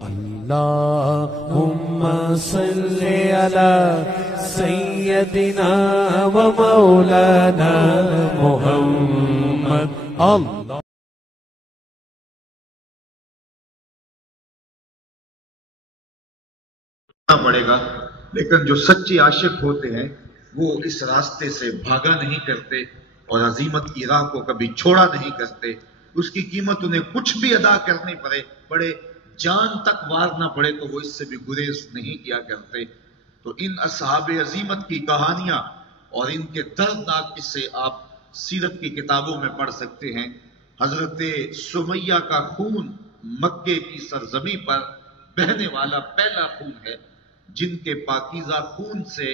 اللهم صل على سيدنا ومولانا محمد اللہ پڑے گا، لیکن جو سچے عاشق ہوتے ہیں وہ اس راستے سے بھاگا نہیں کرتے اور عزیمت کی راہ کو کبھی چھوڑا نہیں کرتے. اس کی قیمت انہیں کچھ بھی ادا کرنی پڑے جان تک وار نہ پڑے تو وہ اس سے بھی گریز نہیں کیا کرتے. تو ان اصحاب عزیمت کی کہانیاں اور ان کے دردناک قصے آپ سیرت کی کتابوں میں پڑھ سکتے ہیں. حضرت سمیہ کا خون مکے کی سرزمین پر بہنے والا پہلا خون ہے، جن کے پاکیزہ خون سے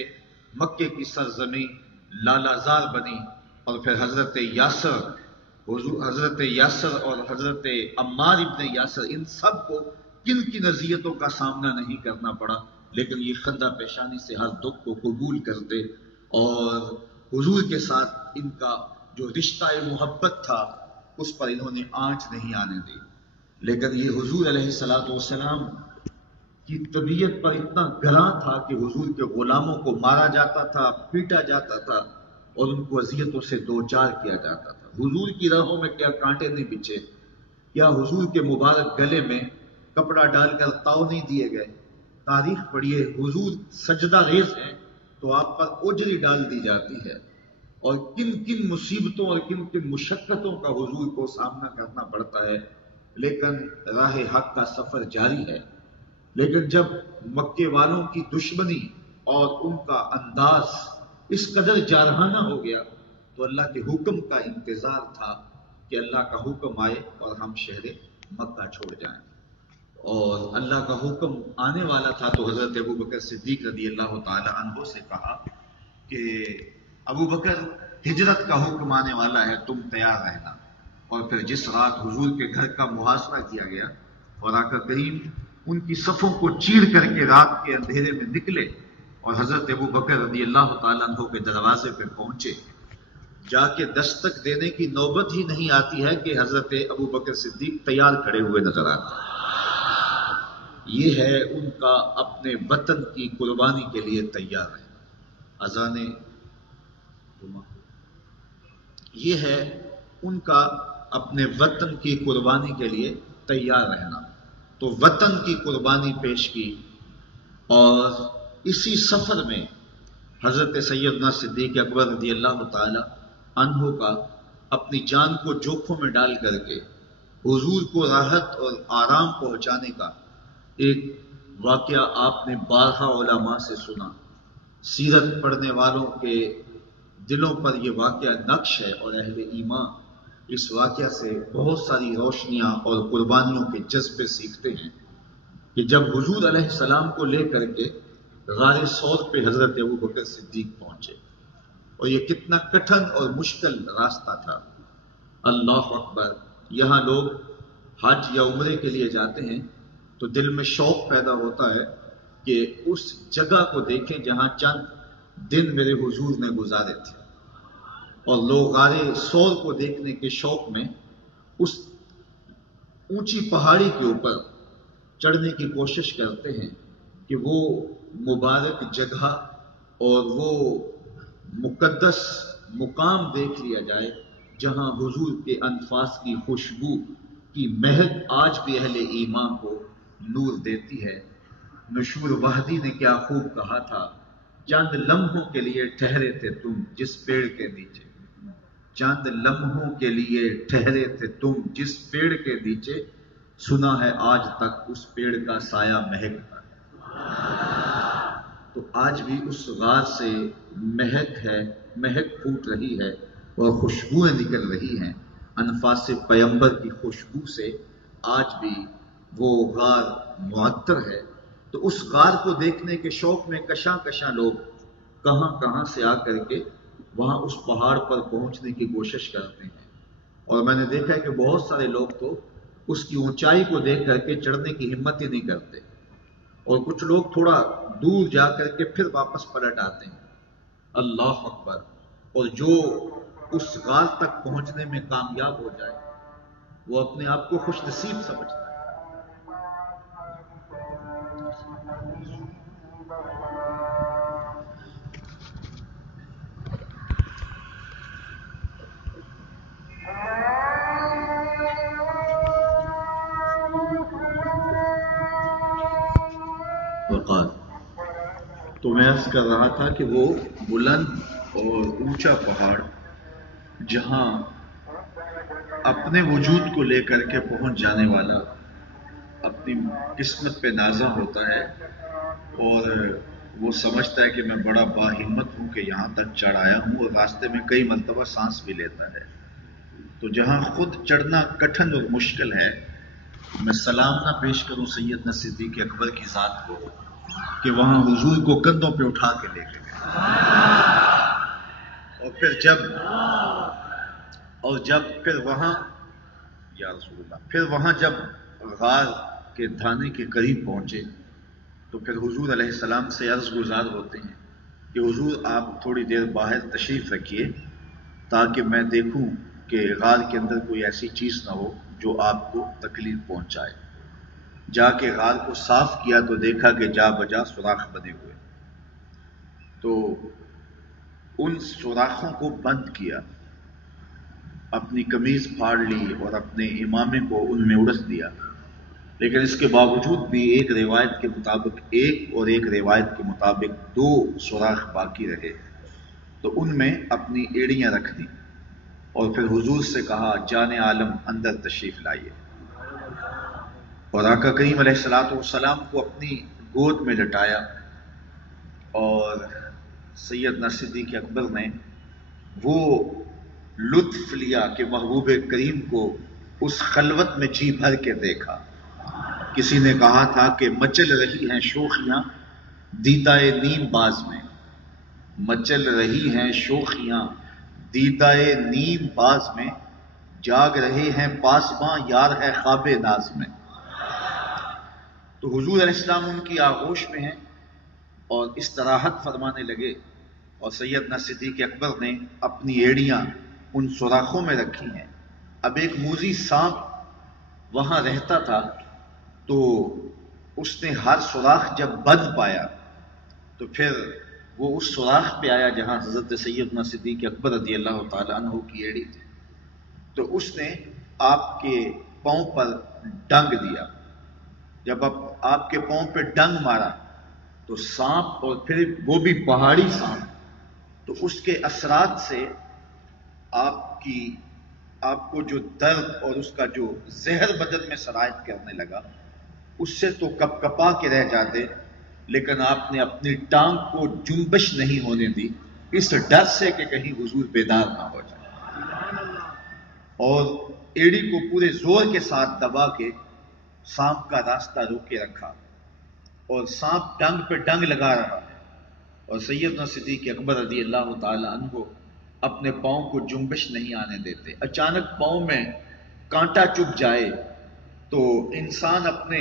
مکے کی سرزمین لالازار بنی. اور پھر حضرت یاسر اور حضرت عمار ابن یاسر، ان سب کو کن کی اذیتوں کا سامنا نہیں کرنا پڑا، لیکن یہ خندہ پیشانی سے ہر دکھ کو قبول کرتے اور حضور کے ساتھ ان کا جو رشتہ محبت تھا اس پر انہوں نے آنچ نہیں آنے دی. لیکن یہ حضور علیہ الصلوۃ والسلام کی طبیعت پر اتنا گراں تھا کہ حضور کے غلاموں کو مارا جاتا تھا، پیٹا جاتا تھا اور ان کو اذیتوں سے دوچار کیا جاتا تھا. حضور کی راہوں میں کیا کانٹے نہیں بچھے، کیا حضور کے مبارک گلے میں کپڑا ڈال کر تاؤ نہیں دیے گئے. تاریخ پڑھیے، حضور سجدہ ریز ہیں تو آپ پر اجری ڈال دی جاتی ہے، اور کن کن مصیبتوں اور کن کن مشقتوں کا حضور کو سامنا کرنا پڑتا ہے. لیکن راہ حق کا سفر جاری ہے. لیکن جب مکے والوں کی دشمنی اور ان کا انداز اس قدر جارحانہ ہو گیا تو اللہ کے حکم کا انتظار تھا کہ اللہ کا حکم آئے اور ہم شہر مکہ چھوڑ جائیں. اور اللہ کا حکم آنے والا تھا تو حضرت ابو بکر صدیق رضی اللہ تعالی عنہ سے کہا کہ ابو بکر، ہجرت کا حکم آنے والا ہے، تم تیار رہنا. اور پھر جس رات حضور کے گھر کا محاصرہ کیا گیا اور آقا کریم ان کی صفوں کو چیر کر کے رات کے اندھیرے میں نکلے اور حضرت ابو بکر رضی اللہ تعالیٰ عنہ کے دروازے پہ پہنچے، جا کے دستک دینے کی نوبت ہی نہیں آتی ہے کہ حضرت ابو بکر صدیق تیار کھڑے ہوئے نظر آتے ہیں. یہ ہے ان کا اپنے وطن کی قربانی کے لیے تیار ہے. اذان یہ ہے ان کا اپنے وطن کی قربانی کے لیے تیار رہنا. تو وطن کی قربانی پیش کی، اور اسی سفر میں حضرت سیدنا صدیق اکبر رضی اللہ تعالی عنہ کا اپنی جان کو جوکھوں میں ڈال کر کے حضور کو راحت اور آرام پہنچانے کا ایک واقعہ آپ نے بارہا علماء سے سنا. سیرت پڑھنے والوں کے دلوں پر یہ واقعہ نقش ہے، اور اہل ایمان اس واقعہ سے بہت ساری روشنیاں اور قربانیوں کے جذبے سیکھتے ہیں. کہ جب حضور علیہ السلام کو لے کر کے غار ثور پہ حضرت ابو بکر صدیق پہنچے، اور یہ کتنا کٹھن اور مشکل راستہ تھا. اللہ اکبر. یہاں لوگ حج یا عمرے کے لیے جاتے ہیں تو دل میں شوق پیدا ہوتا ہے کہ اس جگہ کو دیکھیں جہاں چند دن میرے حضور نے گزارے تھے، اور لوگ غار ثور کو دیکھنے کے شوق میں اس اونچی پہاڑی کے اوپر چڑھنے کی کوشش کرتے ہیں کہ وہ مبارک جگہ اور وہ مقدس مقام دیکھ لیا جائے جہاں حضور کے انفاس کی خوشبو کی مہک آج بھی اہل ایمان کو نور دیتی ہے. نشور وحدی نے کیا خوب کہا تھا، چند لمحوں کے لیے ٹھہرے تھے تم جس پیڑ کے نیچے، چند لمحوں کے لیے ٹھہرے تھے تم جس پیڑ کے نیچے، سنا ہے آج تک اس پیڑ کا سایہ مہکتا ہے. تو آج بھی اس غار سے مہک پھوٹ رہی ہے اور خوشبوئیں نکل رہی ہیں. انفاس پیمبر کی خوشبو سے آج بھی وہ غار معطر ہے. تو اس غار کو دیکھنے کے شوق میں کشاں کشاں لوگ کہاں کہاں سے آ کر کے وہاں اس پہاڑ پر پہنچنے کی کوشش کرتے ہیں. اور میں نے دیکھا ہے کہ بہت سارے لوگ تو اس کی اونچائی کو دیکھ کر کے چڑھنے کی ہمت ہی نہیں کرتے، اور کچھ لوگ تھوڑا دور جا کر کے پھر واپس پلٹ آتے ہیں. اللہ اکبر. اور جو اس غار تک پہنچنے میں کامیاب ہو جائے وہ اپنے آپ کو خوش نصیب سمجھتا ہے. وقال. تو میں عرض کر رہا تھا کہ وہ بلند اور اونچا پہاڑ جہاں اپنے وجود کو لے کر کے پہنچ جانے والا اپنی قسمت پہ نازاں ہوتا ہے اور وہ سمجھتا ہے کہ میں بڑا باہمت ہوں کہ یہاں تک چڑھ آیا ہوں، اور راستے میں کئی مرتبہ سانس بھی لیتا ہے. تو جہاں خود چڑھنا کٹھن اور مشکل ہے، میں سلام نہ پیش کروں سیدنا صدیق اکبر کی ذات کو کہ وہاں حضور کو کندھوں پہ اٹھا کے لے کے گئے. پھر وہاں یا رسول اللہ، پھر وہاں جب غار کے دھانے کے قریب پہنچے تو پھر حضور علیہ السلام سے عرض گزار ہوتے ہیں کہ حضور آپ تھوڑی دیر باہر تشریف رکھیے تاکہ میں دیکھوں کہ غار کے اندر کوئی ایسی چیز نہ ہو جو آپ کو تکلیف پہنچائے. جا کے غار کو صاف کیا تو دیکھا کہ جا بجا سوراخ بنے ہوئے. تو ان سوراخوں کو بند کیا، اپنی قمیض پھاڑ لی اور اپنے امامے کو ان میں اڑس دیا. لیکن اس کے باوجود بھی ایک روایت کے مطابق ایک روایت کے مطابق 2 سوراخ باقی رہے. تو ان میں اپنی ایڑیاں رکھ دی اور پھر حضور سے کہا جان عالم اندر تشریف لائیے. اور آقا کریم علیہ الصلوۃ والسلام کو اپنی گود میں لٹایا اور سیدنا صدیق اکبر نے وہ لطف لیا کہ محبوب کریم کو اس خلوت میں جی بھر کے دیکھا. کسی نے کہا تھا کہ مچل رہی ہیں شوخیاں دیدائے نیم باز میں، مچل رہی ہیں شوخیاں دیدائے نیم باز میں، جاگ رہے ہیں پاسباں یار ہے خواب ناز میں. تو حضور علیہ السلام ان کی آغوش میں ہیں اور استراحت فرمانے لگے، اور سیدنا صدیق اکبر نے اپنی ایڑیاں ان سوراخوں میں رکھی ہیں. اب ایک موذی سانپ وہاں رہتا تھا، تو اس نے ہر سوراخ جب بند پایا تو پھر وہ اس سوراخ پہ آیا جہاں حضرت سیدنا صدیق اکبر رضی اللہ تعالیٰ عنہ کی ایڑی تھی. تو اس نے آپ کے پاؤں پر ڈنگ دیا. جب آپ کے پاؤں پہ ڈنگ مارا تو سانپ، اور پھر وہ بھی پہاڑی سانپ، تو اس کے اثرات سے آپ کو جو درد اور اس کا جو زہر بدن میں سرایت کرنے لگا، اس سے تو کپ کپا کے رہ جاتے، لیکن آپ نے اپنی ٹانگ کو جنبش نہیں ہونے دی، اس ڈر سے کہ کہیں حضور بیدار نہ ہو جائے، اور ایڑی کو پورے زور کے ساتھ دبا کے سانپ کا راستہ روکے رکھا. اور سانپ ڈنگ پہ ڈنگ لگا رہا ہے اور سیدنا صدیق اکبر رضی اللہ تعالی عنہ اپنے پاؤں کو جنبش نہیں آنے دیتے. اچانک پاؤں میں کانٹا چبھ جائے تو انسان اپنے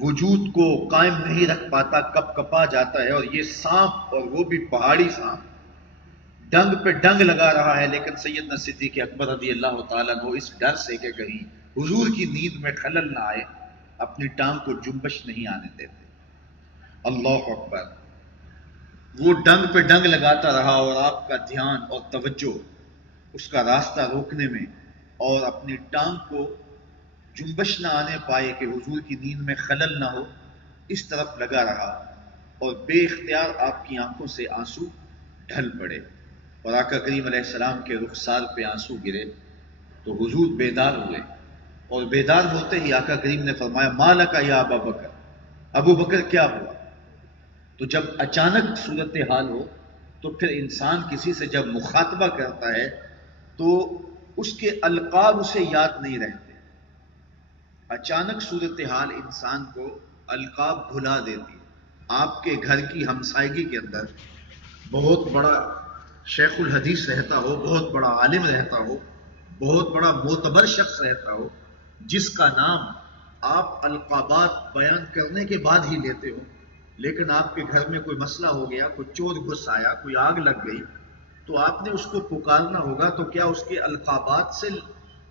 وجود کو قائم نہیں رکھ پاتا، کپ کپا جاتا ہے. اور یہ سانپ، اور وہ بھی پہاڑی سانپ، ڈنگ پہ ڈنگ لگا رہا ہے، لیکن سیدنا صدیق اکبر رضی اللہ تعالیٰ عنہ اس ڈر سے کہ کہیں حضور کی نیند میں خلل نہ آئے اپنی ٹانگ کو جنبش نہیں آنے دیتے. اللہ اکبر. وہ ڈنگ پہ ڈنگ لگاتا رہا اور آپ کا دھیان اور توجہ اس کا راستہ روکنے میں اور اپنی ٹانگ کو جنبش نہ آنے پائے کہ حضور کی نیند میں خلل نہ ہو، اس طرف لگا رہا. اور بے اختیار آپ کی آنکھوں سے آنسو ڈھل پڑے اور آقا کریم علیہ السلام کے رخسار پہ آنسو گرے. تو حضور بیدار ہوئے، اور بیدار ہوتے ہی آقا کریم نے فرمایا مالک یا ابا بکر، ابو بکر کیا ہوا؟ تو جب اچانک صورتحال ہو تو پھر انسان کسی سے جب مخاطبہ کرتا ہے تو اس کے القاب اسے یاد نہیں رہتے. اچانک صورتحال انسان کو القاب بھلا دیتی. آپ کے گھر کی ہمسائیگی کے اندر بہت بڑا شیخ الحدیث رہتا ہو، بہت بڑا عالم رہتا ہو، بہت بڑا معتبر شخص رہتا ہو، جس کا نام آپ القابات بیان کرنے کے بعد ہی لیتے ہو، لیکن آپ کے گھر میں کوئی مسئلہ ہو گیا، کوئی چور گھس آیا، کوئی آگ لگ گئی، تو آپ نے اس کو پکارنا ہوگا. تو کیا اس کے القابات سے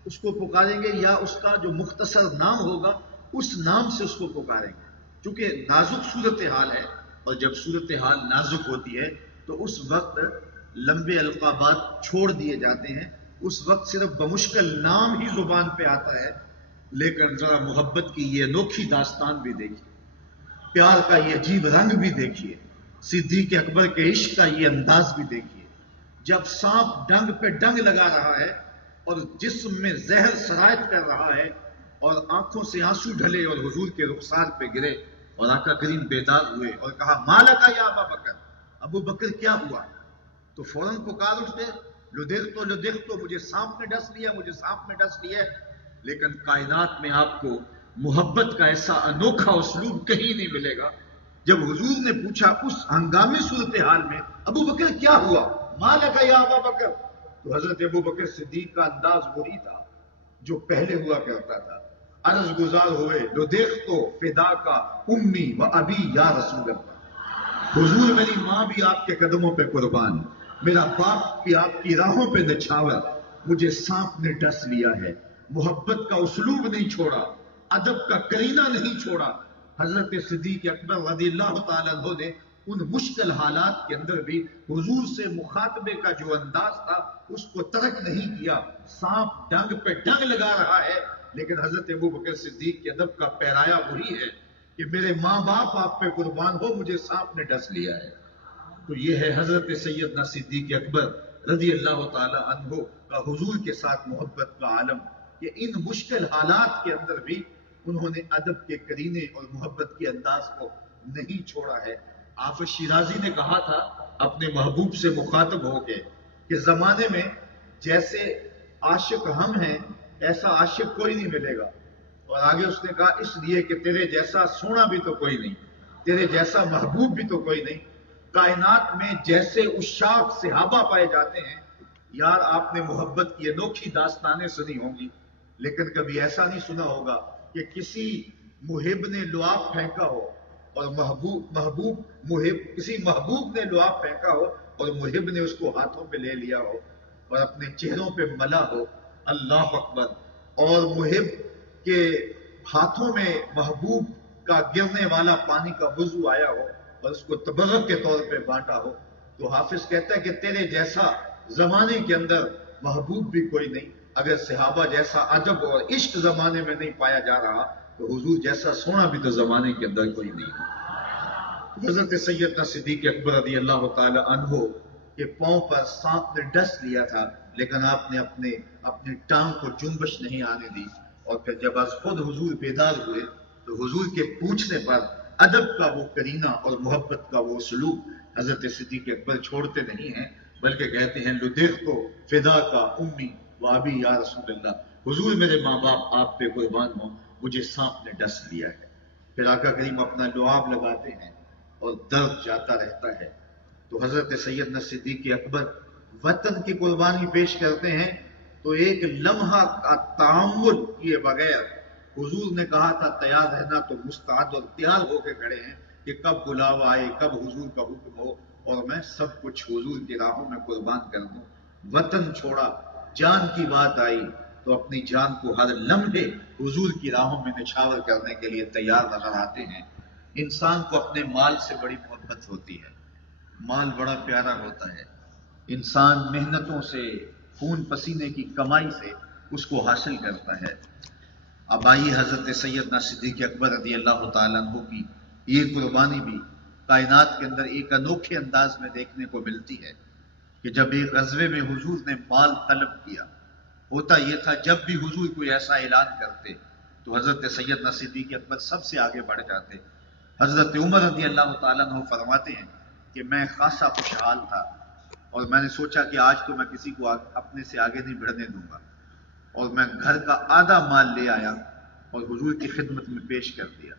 اس کو پکاریں گے یا اس کا جو مختصر نام ہوگا اس نام سے اس کو پکاریں گے؟ چونکہ نازک صورتحال ہے، اور جب صورتحال نازک ہوتی ہے تو اس وقت لمبے القابات چھوڑ دیے جاتے ہیں. اس وقت صرف بمشکل نام ہی زبان پہ آتا ہے. لیکن ذرا محبت کی یہ انوکھی داستان بھی دیکھیے. پیار کا یہ عجیب رنگ بھی دیکھیے، صدیق اکبر کے عشق کا یہ انداز بھی دیکھیے۔ جب سانپ ڈنگ پہ ڈنگ لگا رہا ہے اور جسم میں زہر سرایت کر رہا ہے اور آنکھوں سے آنسو ڈھلے اور حضور کے رخسار پہ گرے اور آقا کریم بیدار ہوئے اور کہا مالکا یا ابا بکر، ابو بکر کیا ہوا؟ تو فوراً پکار اٹھتے، لدغتو، مجھے سانپ نے ڈس لیا، مجھے سانپ نے ڈس لیا۔ لیکن کائنات میں آپ کو محبت کا ایسا انوکھا اسلوب کہیں نہیں ملے گا۔ جب حضور نے پوچھا اس ہنگامی صورتحال میں ابو بکر کیا ہوا، مالکا یا ابا بکر، تو حضرت ابو بکر صدیق کا انداز وہی تھا جو پہلے ہوا کرتا تھا۔ عرض گزار ہوئے، لدغتو فدا کا امی و ابی یا رسول اللہ، حضور میری ماں بھی آپ کے قدموں پہ قربان، میرا باپ بھی آپ کی راہوں پہ نچھاور، مجھے سانپ نے ڈس لیا ہے۔ محبت کا اسلوب نہیں چھوڑا، ادب کا کرینہ نہیں چھوڑا۔ حضرت صدیق اکبر رضی اللہ تعالیٰ عنہ نے ان مشکل حالات کے اندر بھی حضور سے مخاطبے کا جو انداز تھا اس کو ترک نہیں کیا۔ سانپ ڈنگ پہ ڈنگ لگا رہا ہے لیکن حضرت ابو بکر صدیق کے ادب کا پیرایا وہی ہے کہ میرے ماں باپ آپ پہ قربان ہو، مجھے سانپ نے ڈس لیا ہے۔ تو یہ ہے حضرت سیدنا صدیق اکبر رضی اللہ تعالی عنہ کا حضور کے ساتھ محبت کا عالم، کہ ان مشکل حالات کے اندر بھی انہوں نے ادب کے کرینے اور محبت کے انداز کو نہیں چھوڑا ہے۔ حافظ شیرازی نے کہا تھا اپنے محبوب سے مخاطب ہو کے کہ زمانے میں جیسے عاشق ہم ہیں ایسا عاشق کوئی نہیں ملے گا، اور آگے اس نے کہا اس لیے کہ تیرے جیسا سونا بھی تو کوئی نہیں، تیرے جیسا محبوب بھی تو کوئی نہیں۔ کائنات میں جیسے عشاق صحابہ پائے جاتے ہیں، یار آپ نے محبت کی انوکھی داستانیں سنی ہوں گی لیکن کبھی ایسا نہیں سنا ہوگا کہ کسی محب نے لعاب پھینکا ہو اور کسی محبوب نے لعاب پھینکا ہو اور محب نے اس کو ہاتھوں پہ لے لیا ہو اور اپنے چہروں پہ ملا ہو، اللہ اکبر، اور محب کے ہاتھوں میں محبوب کا گرنے والا پانی کا وضو آیا ہو اور اس کو تبرک کے طور پہ بانٹا ہو، تو حافظ کہتا ہے کہ تیرے جیسا زمانے کے اندر محبوب بھی کوئی نہیں۔ اگر صحابہ جیسا ادب اور عشق زمانے میں نہیں پایا جا رہا تو حضور جیسا سونا بھی تو زمانے کے اندر کوئی نہیں۔ حضرت سیدنا صدیق اکبر رضی اللہ تعالی عنہ کے پاؤں پر سانپ نے ڈس لیا تھا لیکن آپ نے اپنی ٹانگ کو جنبش نہیں آنے دی، اور پھر جب از خود حضور بیدار ہوئے تو حضور کے پوچھنے پر ادب کا وہ کرینہ اور محبت کا وہ سلوک حضرت صدیق اکبر چھوڑتے نہیں ہیں، بلکہ کہتے ہیں لدغتو فدا کا امی و ابی یا رسول اللہ، حضور میرے ماں باپ آپ پہ قربان ہوں، مجھے سانپ نے ڈس لیا ہے۔ پھر آقا کریم اپنا لعاب لگاتے ہیں اور درد جاتا رہتا ہے، تو حضرت سیدنا صدیق اکبر وطن کی قربانی پیش کرتے ہیں تو ایک لمحہ کا تعامل کیے بغیر حضور نے کہا تھا تیار رہنا، تو مستعد اور تیار ہو کے کھڑے ہیں کہ کب بلاوا آئے، کب حضور کا حکم ہو اور میں سب کچھ حضور کی راہوں میں قربان کر دوں۔ وطن چھوڑا، جان کی بات آئی تو اپنی جان کو ہر لمحے حضور کی راہوں میں نچھاور کرنے کے لیے تیار نظر آتے ہیں۔ انسان کو اپنے مال سے بڑی محبت ہوتی ہے، مال بڑا پیارا ہوتا ہے، انسان محنتوں سے، خون پسینے کی کمائی سے اس کو حاصل کرتا ہے۔ اب آئیے حضرت سیدنا صدیق اکبر رضی اللہ تعالیٰ عنہ کی یہ قربانی بھی کائنات کے اندر ایک انوکھے انداز میں دیکھنے کو ملتی ہے کہ جب ایک غزوے میں حضور نے مال طلب کیا، ہوتا یہ تھا جب بھی حضور کوئی ایسا اعلان کرتے تو حضرت سیدنا صدیق اکبر سب سے آگے بڑھ جاتے۔ حضرت عمر رضی اللہ تعالیٰ عنہ فرماتے ہیں کہ میں خاصا خوشحال تھا اور میں نے سوچا کہ آج تو میں کسی کو اپنے سے آگے نہیں بڑھنے دوں گا، اور میں گھر کا آدھا مال لے آیا اور حضور کی خدمت میں پیش کر دیا،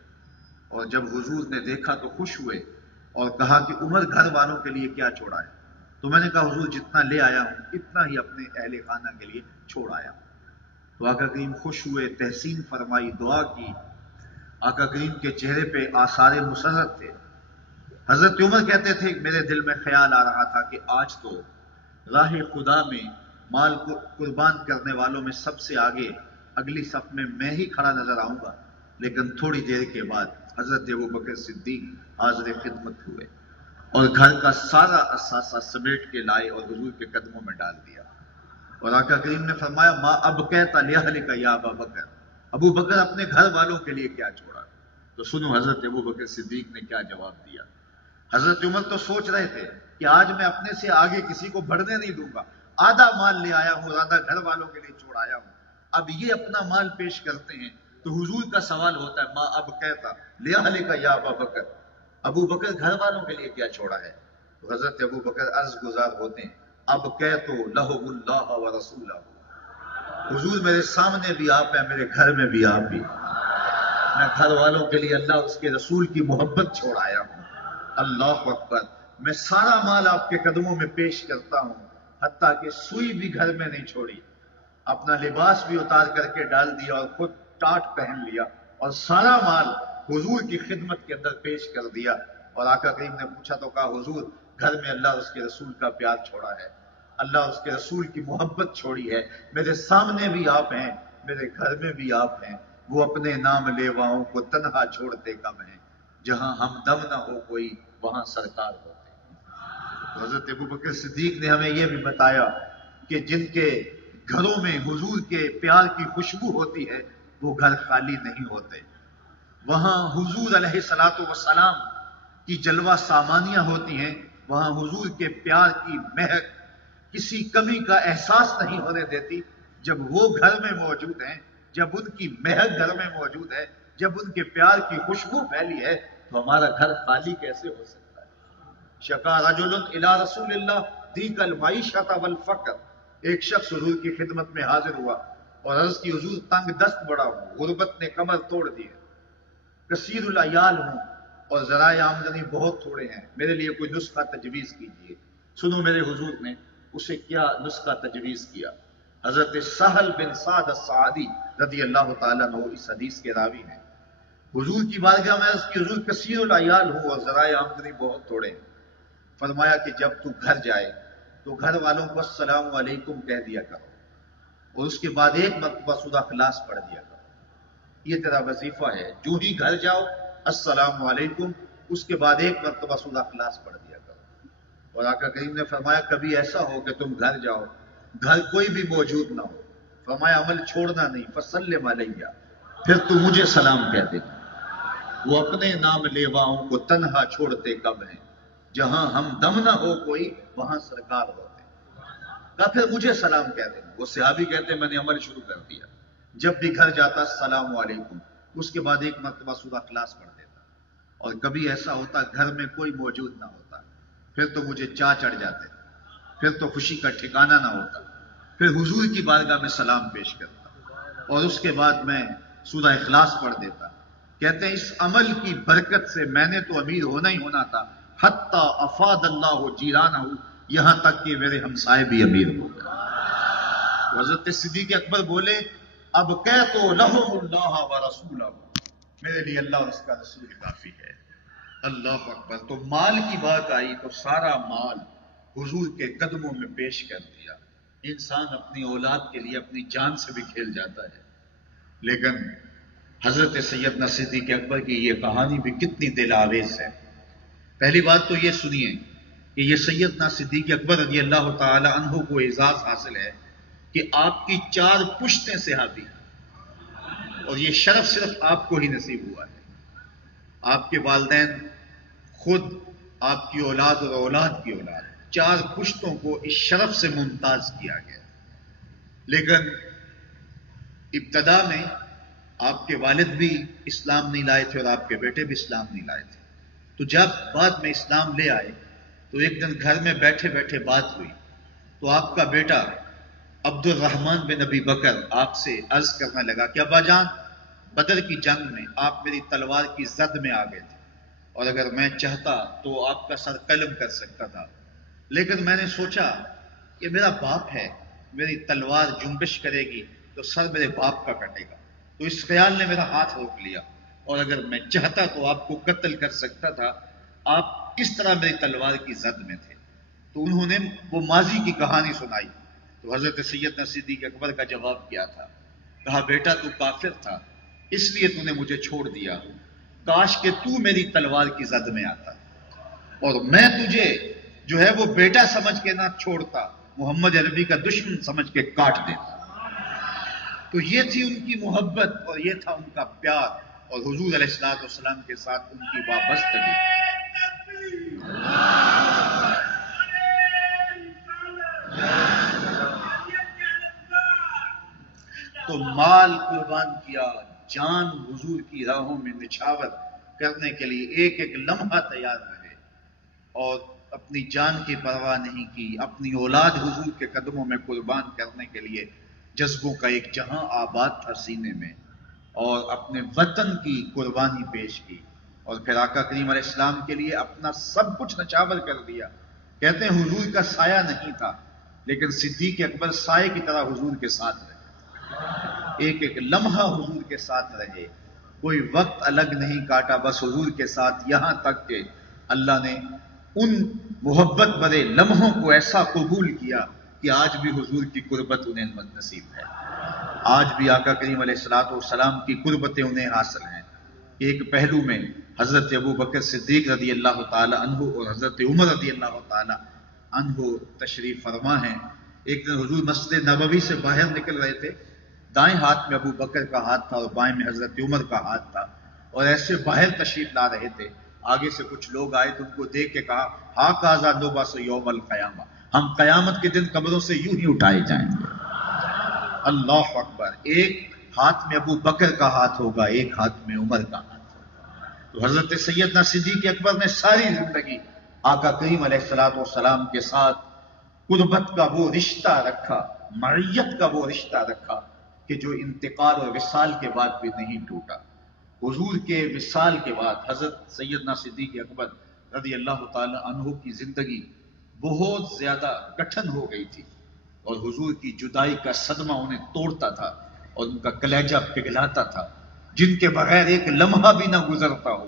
اور جب حضور نے دیکھا تو خوش ہوئے اور کہا کہ عمر گھر والوں کے لیے کیا چھوڑا ہے؟ تو میں نے کہا حضور جتنا لے آیا ہوں اتنا ہی اپنے اہل خانہ کے لیے چھوڑ آیا ہوں۔ تو آقا کریم خوش ہوئے، تحسین فرمائی، دعا کی، آقا کریم کے چہرے پہ آثار مسرت تھے۔ حضرت عمر کہتے تھے میرے دل میں خیال آ رہا تھا کہ آج تو راہ خدا میں مال کو قربان کرنے والوں میں سب سے آگے اگلی صف میں ہی کھڑا نظر آؤں گا، لیکن تھوڑی دیر کے بعد حضرت ابوبکر صدیق حاضر خدمت ہوئے اور گھر کا سارا اثاثہ سمیٹ کے لائے اور حضور کے قدموں میں ڈال دیا، اور آقا کریم نے فرمایا ما ابقیت لأہلک یا ابا بکر، ابو بکر اپنے گھر والوں کے لیے کیا چھوڑا؟ تو سنو حضرت ابو بکر صدیق نے کیا جواب دیا۔ حضرت عمر تو سوچ رہے تھے کہ آج میں اپنے سے آگے کسی کو بڑھنے نہیں دوں گا، آدھا مال لے آیا ہوں، آدھا گھر والوں کے لیے چھوڑ آیا ہوں، اب یہ اپنا مال پیش کرتے ہیں تو حضور کا سوال ہوتا ہے، ماں اب کہتا لیا کا یا ابا بکر، ابو بکر گھر والوں کے لیے کیا چھوڑا ہے؟ تو حضرت ابو بکر عرض گزار ہوتے ہیں، اب کہ تو لہو اللہ و رسولہ، حضور میرے سامنے بھی آپ ہیں، میرے گھر میں بھی آپ بھی، میں گھر والوں کے لیے اللہ اس کے رسول کی محبت چھوڑ آیا ہوں۔ اللہ اکبر، میں سارا مال آپ کے قدموں میں پیش کرتا ہوں، حتیٰ کہ سوئی بھی گھر میں نہیں چھوڑی، اپنا لباس بھی اتار کر کے ڈال دیا اور خود ٹاٹ پہن لیا اور سارا مال حضور کی خدمت کے اندر پیش کر دیا۔ اور آقا کریم نے پوچھا تو کہا حضور گھر میں اللہ اور اس کے رسول کا پیار چھوڑا ہے، اللہ اور اس کے رسول کی محبت چھوڑی ہے، میرے سامنے بھی آپ ہیں، میرے گھر میں بھی آپ ہیں، وہ اپنے نام لیواؤں کو تنہا چھوڑتے کم ہیں، جہاں ہمدم نہ ہو کوئی وہاں سرکار ہوتے ہیں۔ حضرت ابو بکر صدیق نے ہمیں یہ بھی بتایا کہ جن کے گھروں میں حضور کے پیار کی خوشبو ہوتی ہے وہ گھر خالی نہیں ہوتے، وہاں حضور علیہ الصلوۃ والسلام کی جلوہ سامانیاں ہوتی ہیں، وہاں حضور کے پیار کی مہک کسی کمی کا احساس نہیں ہونے دیتی۔ جب وہ گھر میں موجود ہیں، جب ان کی مہک گھر میں موجود ہے، جب ان کے پیار کی خوشبو پھیلی ہے تو ہمارا گھر خالی کیسے ہو سکتا ہے؟ شکا رجل الی رسول اللہ دیک المعیشۃ والفقر، ایک شخص حضور کی خدمت میں حاضر ہوا اور عرض کی حضور تنگ دست بڑا ہوں، غربت نے کمر توڑ دی ہے، کثیر العیال ہوں اور ذرائع آمدنی بہت تھوڑے ہیں، میرے لیے کوئی نسخہ تجویز کیجیے۔ سنو میرے حضور نے اسے کیا نسخہ تجویز کیا۔ حضرت سہل بن سعد الساعدی رضی اللہ تعالیٰ عنہ اس حدیث کے راوی ہیں، حضور کی بارگاہ میں عرض کی حضور کثیر العیال ہوں اور ذرائع آمدنی بہت تھوڑے ہیں، فرمایا کہ جب تو گھر جائے تو گھر والوں کو السلام علیکم کہہ دیا کرو اور اس کے بعد ایک مرتبہ سورہ اخلاص پڑھ دیا کرو، یہ تیرا وظیفہ ہے، جو ہی گھر جاؤ السلام علیکم، اس کے بعد ایک مرتبہ سورہ اخلاص پڑھ دیا کرو۔ اور آقا کریم نے فرمایا کبھی ایسا ہو کہ تم گھر جاؤ، گھر کوئی بھی موجود نہ ہو، فرمایا عمل چھوڑنا نہیں، فسلم علیہ، پھر تو مجھے سلام کہہ دینا، وہ اپنے نام لیواؤں کو تنہا چھوڑتے کب ہیں، جہاں ہم دم نہ ہو کوئی وہاں سرکار ہوتے، کہا پھر مجھے سلام کہہ دینا۔ وہ صحابی کہتے میں نے عمل شروع کر دیا، جب بھی گھر جاتا السلام علیکم، اس کے بعد ایک مرتبہ سورہ اخلاص پڑھ دیتا، اور کبھی ایسا ہوتا گھر میں کوئی موجود نہ ہوتا، پھر تو مجھے چاہ چڑھ جاتے، پھر تو خوشی کا ٹھکانہ نہ ہوتا، پھر حضور کی بارگاہ میں سلام پیش کرتا اور اس کے بعد میں سورہ اخلاص پڑھ دیتا۔ کہتے ہیں اس عمل کی برکت سے میں نے تو امیر ہونا ہی ہونا تھا، حتی افاد اللہ جیرانہ، یہاں تک کہ میرے ہمسائے بھی امیر ہو گئے۔ حضرت صدیق اکبر بولے اب کہہ تو لہم اللہ و رسولہ، میرے لیے اللہ اور اس کا رسول کافی ہے۔ اللہ اکبر۔ تو مال کی بات آئی تو سارا مال حضور کے قدموں میں پیش کر دیا۔ انسان اپنی اولاد کے لیے اپنی جان سے بھی کھیل جاتا ہے، لیکن حضرت سیدنا صدیق اکبر کی یہ کہانی بھی کتنی دل آویز ہے۔ پہلی بات تو یہ سنیے کہ یہ سیدنا صدیق اکبر رضی اللہ تعالی عنہ کو اعزاز حاصل ہے کہ آپ کی 4 پشتیں صحابی ہیں، اور یہ شرف صرف آپ کو ہی نصیب ہوا ہے۔ آپ کے والدین، خود آپ کی اولاد اور اولاد کی اولاد، 4 پشتوں کو اس شرف سے ممتاز کیا گیا۔ لیکن ابتدا میں آپ کے والد بھی اسلام نہیں لائے تھے اور آپ کے بیٹے بھی اسلام نہیں لائے تھے، تو جب بعد میں اسلام لے آئے تو ایک دن گھر میں بیٹھے بیٹھے بات ہوئی تو آپ کا بیٹا عبد الرحمن بن ابی بکر آپ سے عرض کرنے لگا کہ ابا جان، بدر کی جنگ میں آپ میری تلوار کی زد میں آ گئے تھے اور اگر میں چاہتا تو آپ کا سر قلم کر سکتا تھا، لیکن میں نے سوچا کہ میرا باپ ہے، میری تلوار جنبش کرے گی تو سر میرے باپ کا کٹے گا، تو اس خیال نے میرا ہاتھ روک لیا، اور اگر میں چاہتا تو آپ کو قتل کر سکتا تھا، آپ کس طرح میری تلوار کی زد میں تھے۔ تو انہوں نے وہ ماضی کی کہانی سنائی، تو حضرت سیدنا صدیق اکبر کا جواب کیا تھا؟ کہا بیٹا تو کافر تھا اس لیے تو نے مجھے چھوڑ دیا، کاش کہ تو میری تلوار کی زد میں آتا اور میں تجھے جو ہے وہ بیٹا سمجھ کے نہ چھوڑتا، محمد عربی کا دشمن سمجھ کے کاٹ دیتا۔ تو یہ تھی ان کی محبت اور یہ تھا ان کا پیار، اور حضور علیہ السلام کے ساتھ ان کی وابستگی. تو مال قربان کیا، جان حضور کی راہوں میں نچھاور کرنے کے لیے ایک ایک لمحہ تیار رہے اور اپنی جان کی پرواہ نہیں کی. اپنی اولاد حضور کے قدموں میں قربان کرنے کے لیے جذبوں کا ایک جہاں آباد تھا سینے میں، اور اپنے وطن کی قربانی پیش کی. اور پھر آقا کریم علیہ السلام کے لیے اپنا سب کچھ نچھاور کر دیا. کہتے ہیں حضور کا سایہ نہیں تھا، لیکن صدیق اکبر سائے کی طرح حضور کے ساتھ رہے، ایک ایک لمحہ حضور کے ساتھ رہے، کوئی وقت الگ نہیں کاٹا، بس حضور کے ساتھ، یہاں تک کہ اللہ نے ان محبت بھرے لمحوں کو ایسا قبول کیا کہ آج بھی حضور کی قربت انہیں نصیب ہے. آج بھی آقا کریم علیہ السلام کی قربتیں انہیں حاصل ہیں. ایک پہلو میں حضرت ابو بکر صدیق رضی اللہ تعالی عنہ اور حضرت عمر رضی اللہ تعالی عنہ تشریف فرما ہیں. ایک دن حضور مسجد نبوی سے باہر نکل رہے تھے، دائیں ہاتھ میں ابو بکر کا ہاتھ تھا اور بائیں میں حضرت عمر کا ہاتھ تھا، اور ایسے باہر تشریف لا رہے تھے. آگے سے کچھ لوگ آئے تو ان کو دیکھ کے کہا، ہاکذا نبعث یوم القیامہ، ہم قیامت کے دن قبروں سے یوں ہی اٹھائے جائیں گے. اللہ اکبر. ایک ہاتھ میں ابو بکر کا ہاتھ ہوگا، ایک ہاتھ میں عمر کا ہاتھ ہوگا. تو حضرت سیدنا صدیق اکبر نے ساری زندگی آقا کریم علیہ السلام کے ساتھ قربت کا وہ رشتہ رکھا، معیت کا وہ رشتہ رکھا کہ جو انتقال اور وصال کے بعد بھی نہیں ٹوٹا. حضور کے وصال کے بعد حضرت سیدنا صدیق اکبر رضی اللہ تعالی عنہ کی زندگی بہت زیادہ کٹھن ہو گئی تھی، اور حضور کی جدائی کا صدمہ انہیں توڑتا تھا اور ان کا کلیجہ پگھلاتا تھا. جن کے بغیر ایک لمحہ بھی نہ گزرتا ہو،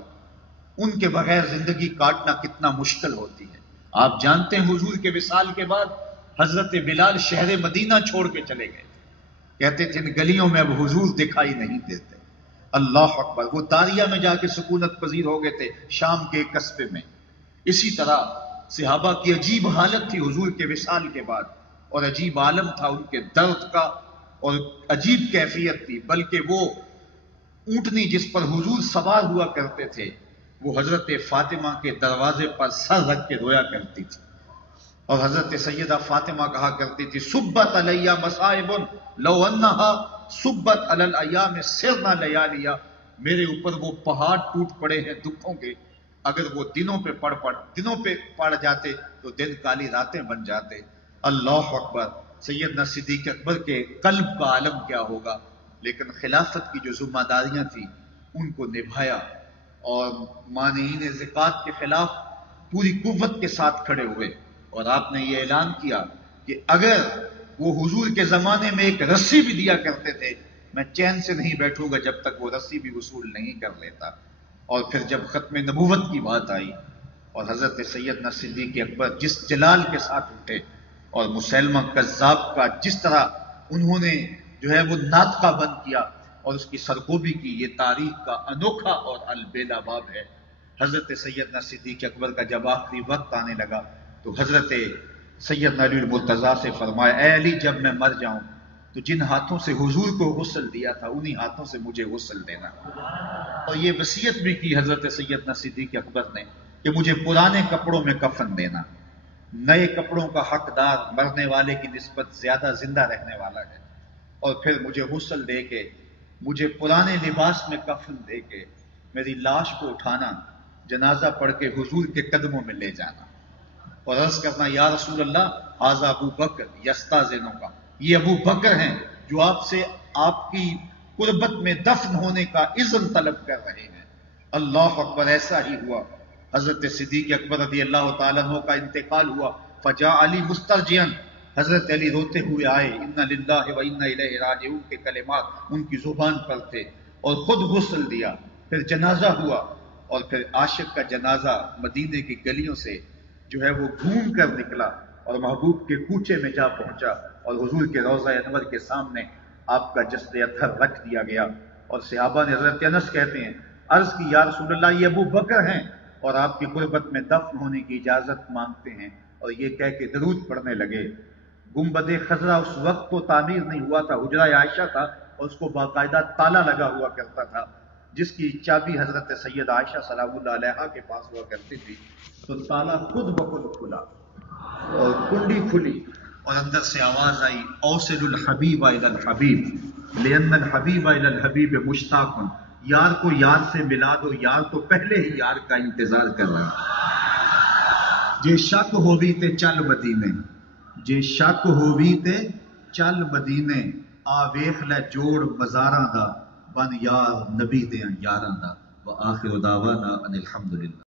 ان کے بغیر زندگی کاٹنا کتنا مشکل ہوتی ہے. آپ جانتے ہیں حضور کے وصال کے بعد حضرت بلال شہر مدینہ چھوڑ کے چلے گئے. کہتے تھے ان گلیوں میں اب حضور دکھائی نہیں دیتے. اللہ اکبر. وہ داریہ میں جا کے سکونت پذیر ہو گئے تھے، شام کے ایک قصبے میں. اسی طرح صحابہ کی عجیب حالت تھی حضور کے وصال کے بعد، اور عجیب عالم تھا ان کے درد کا، اور عجیب کیفیت تھی. بلکہ وہ اونٹنی جس پر حضور سوار ہوا کرتے تھے، وہ حضرت فاطمہ کے دروازے پر سر رکھ کے رویا کرتی تھی. اور حضرت سیدہ فاطمہ کہا کرتی تھی، صبت علیہ مصائب لو انہا صبت علی الایام سرنا لیالیا، میرے اوپر وہ پہاڑ ٹوٹ پڑے ہیں دکھوں کے، اگر وہ دنوں پہ پڑ جاتے تو دن کالی راتیں بن جاتے. اللہ اکبر. سیدنا صدیق اکبر کے قلب کا عالم کیا ہوگا. لیکن خلافت کی جو ذمہ داریاں تھیں ان کو نبھایا، اور مانعین زکوٰۃ کے خلاف پوری قوت کے ساتھ کھڑے ہوئے. اور آپ نے یہ اعلان کیا کہ اگر وہ حضور کے زمانے میں ایک رسی بھی دیا کرتے تھے، میں چین سے نہیں بیٹھوں گا جب تک وہ رسی بھی وصول نہیں کر لیتا. اور پھر جب ختم نبوت کی بات آئی اور حضرت سیدنا صدیق اکبر جس جلال کے ساتھ اٹھے، اور مسیلمہ کذاب کا جس طرح انہوں نے جو ہے وہ ناطقہ بند کیا اور اس کی سرکوبی کی، یہ تاریخ کا انوکھا اور البیلا باب ہے. حضرت سیدنا صدیق اکبر کا جب آخری وقت آنے لگا تو حضرت سیدنا علی المرتضیٰ سے فرمایا، اے علی جب میں مر جاؤں تو جن ہاتھوں سے حضور کو غسل دیا تھا انہی ہاتھوں سے مجھے غسل دینا. اور یہ وصیت بھی کی حضرت سیدنا صدیق اکبر نے کہ مجھے پرانے کپڑوں میں کفن دینا. نئے کپڑوں کا حقدار مرنے والے کی نسبت زیادہ زندہ رہنے والا ہے، اور پھر مجھے غسل دے کے، مجھے پرانے لباس میں کفن دے کے میری لاش کو اٹھانا، جنازہ پڑھ کے حضور کے قدموں میں لے جانا اور عرض کرنا، یا رسول اللہ ھذا ابو بکر یستاذنک، یہ ابو بکر ہیں جو آپ سے آپ کی قربت میں دفن ہونے کا اذن طلب کر رہے ہیں. اللہ اکبر. ایسا ہی ہوا. حضرت صدیق اکبر رضی اللہ تعالیٰ عنہ کا انتقال ہوا. فجاء علی مسترجعا، حضرت علی روتے ہوئے آئے. انا للہ و انا الیہ راجعون کے کلمات ان کی زبان پر تھے، اور خود غسل دیا. پھر جنازہ ہوا، اور پھر عاشق کا جنازہ مدینے کی گلیوں سے جو ہے وہ گھوم کر نکلا اور محبوب کے کوچے میں جا پہنچا، اور حضور کے روضہ انور کے سامنے آپ کا جسد اطہر رکھ دیا گیا. اور صحابہ نے، حضرت انس کہتے ہیں، عرض کی، یا رسول اللہ یہ ابو بکر ہیں اور آپ کی قربت میں دفن ہونے کی اجازت مانگتے ہیں. اور یہ کہہ کے درود پڑھنے لگے. گنبد خضرا اس وقت تو تعمیر نہیں ہوا تھا، حجرہ عائشہ تھا اور اس کو باقاعدہ تالا لگا ہوا کرتا تھا. جس کی چابی حضرت سید عائشہ سلام اللہ علیہا کے پاس ہوا کرتی تھی، تو تالا خود بخود کھلا اور کنڈی کھلی اور اندر سے آواز آئی اوصل الحبیب الی الحبیب لان الحبیب الی الحبیب مشتاق، یار کو یار سے ملا دو، یار تو پہلے ہی یار کا انتظار کر رہا ہے۔ جے شک ہووی تے چل مدینے، جے شک ہووی تے چل مدینے، آ ویخ لے جوڑ مزاراں دا، بن یار نبی دیاں یاراں دا۔ وآخر دعوانا ان الحمدللہ۔